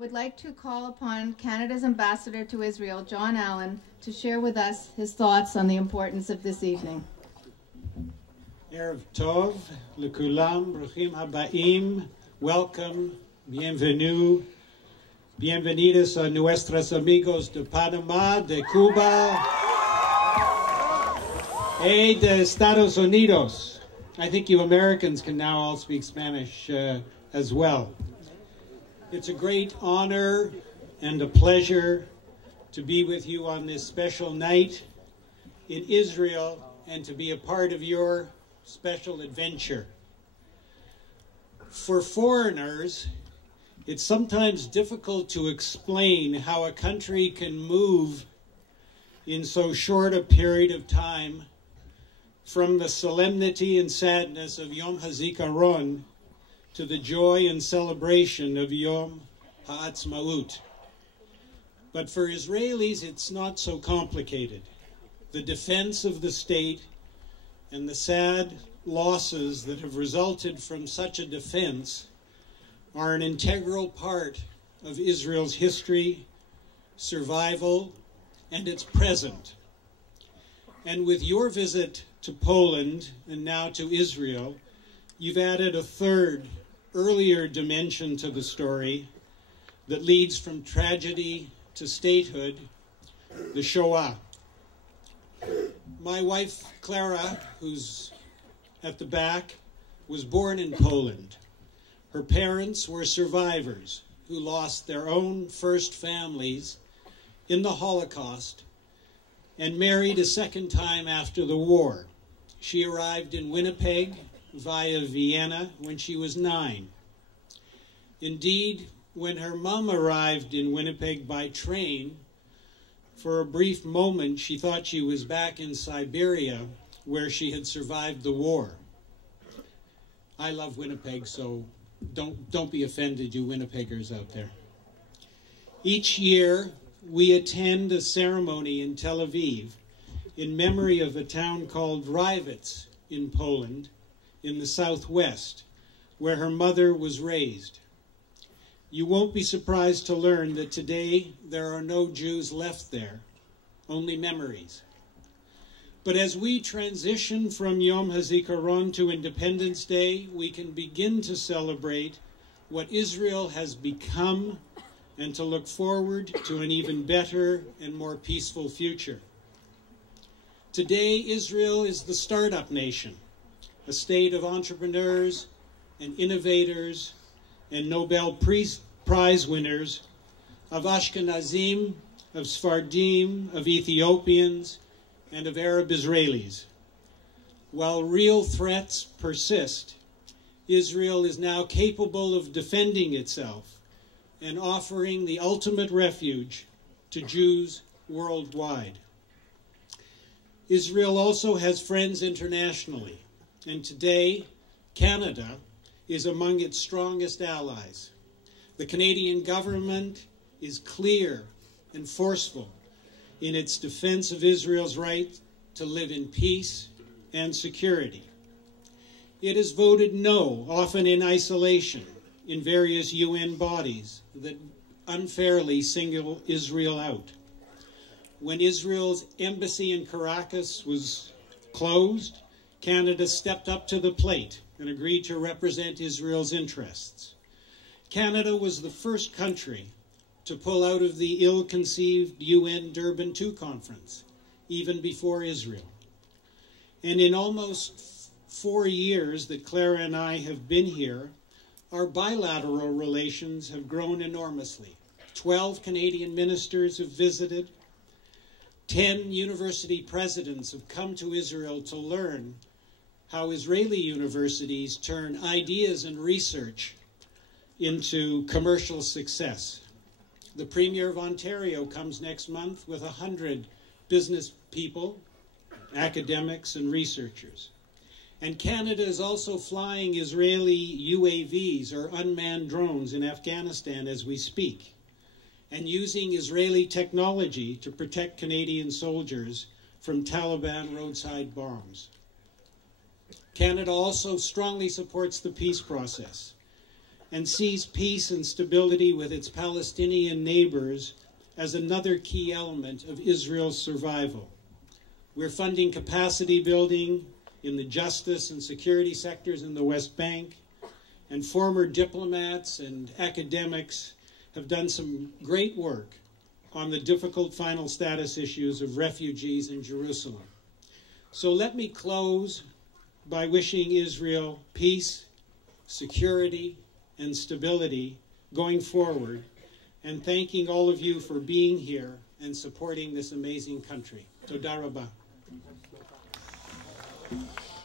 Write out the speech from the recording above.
Would like to call upon Canada's ambassador to Israel, John Allen, to share with us his thoughts on the importance of this evening. Erev Tov, Lekulam, Bruchim Habaim, welcome, bienvenue, bienvenidos a nuestros amigos de Panama, de Cuba, y de Estados Unidos. I think you Americans can now all speak Spanish as well. It's a great honor and a pleasure to be with you on this special night in Israel and to be a part of your special adventure. For foreigners, it's sometimes difficult to explain how a country can move in so short a period of time from the solemnity and sadness of Yom Hazikaron to the joy and celebration of Yom Ha'atzmaut. But for Israelis, it's not so complicated. The defense of the state and the sad losses that have resulted from such a defense are an integral part of Israel's history, survival, and its present. And with your visit to Poland and now to Israel, you've added a third, earlier dimension to the story that leads from tragedy to statehood, the Shoah. My wife, Clara, who's at the back, was born in Poland. Her parents were survivors who lost their own first families in the Holocaust and married a second time after the war. She arrived in Winnipeg via Vienna when she was 9. Indeed, when her mom arrived in Winnipeg by train, for a brief moment she thought she was back in Siberia where she had survived the war. I love Winnipeg, so don't be offended, you Winnipeggers out there. Each year we attend a ceremony in Tel Aviv in memory of a town called Rivets in Poland, in the southwest, where her mother was raised. You won't be surprised to learn that today there are no Jews left there, only memories. But as we transition from Yom HaZikaron to Independence Day, we can begin to celebrate what Israel has become and to look forward to an even better and more peaceful future. Today, Israel is the startup nation, a state of entrepreneurs and innovators and Nobel Prize winners, of Ashkenazim, of Sephardim, of Ethiopians, and of Arab Israelis. While real threats persist, Israel is now capable of defending itself and offering the ultimate refuge to Jews worldwide. Israel also has friends internationally, and today, Canada is among its strongest allies. The Canadian government is clear and forceful in its defense of Israel's right to live in peace and security. It has voted no, often in isolation, in various UN bodies that unfairly single Israel out. When Israel's embassy in Caracas was closed, Canada stepped up to the plate and agreed to represent Israel's interests. Canada was the first country to pull out of the ill-conceived UN Durban II conference, even before Israel. And in almost 4 years that Clara and I have been here, our bilateral relations have grown enormously. 12 Canadian ministers have visited. 10 university presidents have come to Israel to learn how Israeli universities turn ideas and research into commercial success. The Premier of Ontario comes next month with 100 business people, academics, and researchers. And Canada is also flying Israeli UAVs, or unmanned drones, in Afghanistan as we speak, and using Israeli technology to protect Canadian soldiers from Taliban roadside bombs. Canada also strongly supports the peace process. and sees peace and stability with its Palestinian neighbors as another key element of Israel's survival. We're funding capacity building in the justice and security sectors in the West Bank, and former diplomats and academics have done some great work on the difficult final status issues of refugees in Jerusalem. So let me close by wishing Israel peace, security, and stability going forward, and thanking all of you for being here and supporting this amazing country. Toda rabah.